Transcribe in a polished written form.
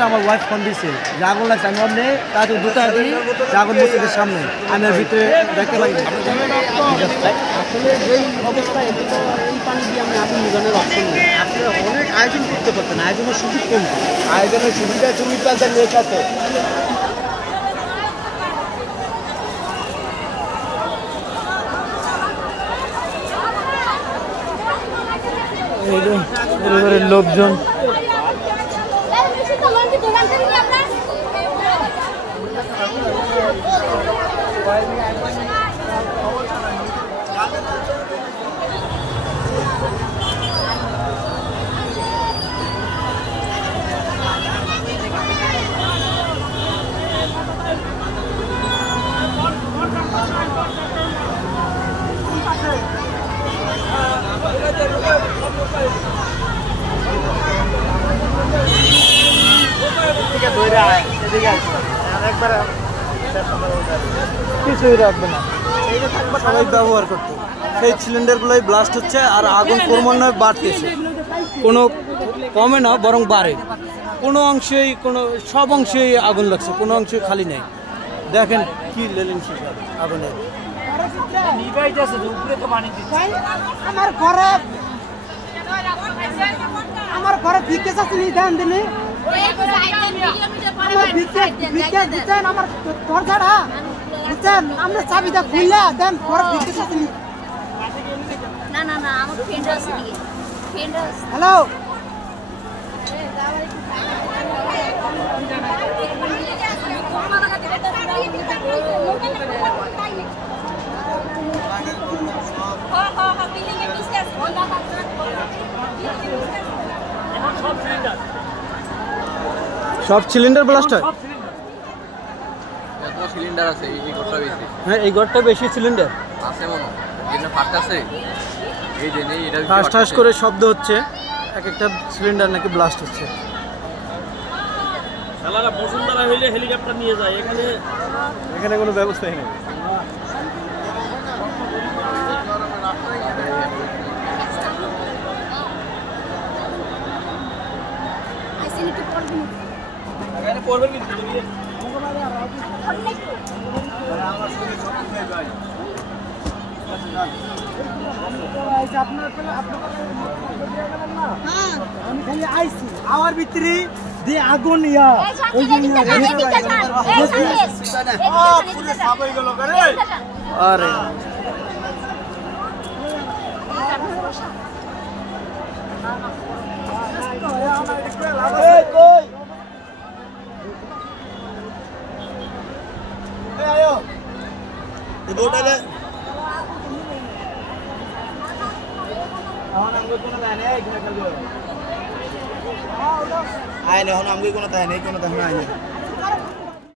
আসে আমার wife phone দিচ্ছে যে আগুন লাগছে আমি অমনি তাদের দুটা দিই যে আগুন মসজিদের সামনে আমি এর ভিতরে দেখতে পাই আসলে যেই অবস্থা এই পানি দিয়ে আমি আগুন নিবানোর অপশন নেই আপনারা অনেক আয়োজন করতে পারতেন আয়োজনের সুযোগ কম আয়োজনের সুবিধা চুমিটাদের লেখাতে লোকজন কিছুই রাখবে না সবাই ব্যবহার করতো সেই সিলিন্ডারগুলোই ব্লাস্ট হচ্ছে আর আগুন ক্রমান্বয়ে বাড়তেছে কোনো কমে না বরং বাড়ে কোনো অংশেই সব অংশেই আগুন লাগছে কোনো অংশে খালি নেই দেখেন কি লেলেন আগুনের আমার ঘরে ভিক্ষে চাচ্ছি ধ্যান দিলি আমার ঘর ছাড়া বুঝছেন আমরা চাবিটা খুললে দেন ঘরে ভিক্ষে চাচ্ছি হ্যালো সব সিলিন্ডার ব্লাস্ট হয় এত সিলিন্ডার আছে এই ঘরটা বেশি হ্যাঁ এই ঘরটা বেশি সিলিন্ডার আছে মনে হয় যেটা ফাস্ট আছে এই যে নেই এটা ঠাস করে শব্দ হচ্ছে এক একটা সিলিন্ডার নাকি ব্লাস্ট হচ্ছে শালারা বসুন্ধরা হইলে হেলিকপ্টার নিয়ে যায় এখানে কোনো ব্যবস্থাই নেই আমি খালি আইছি আমার ভিতরে যে আগুন ইয়া আরে আইনে এখন আমি কোনো তাই নেই কোনো তখন আইনে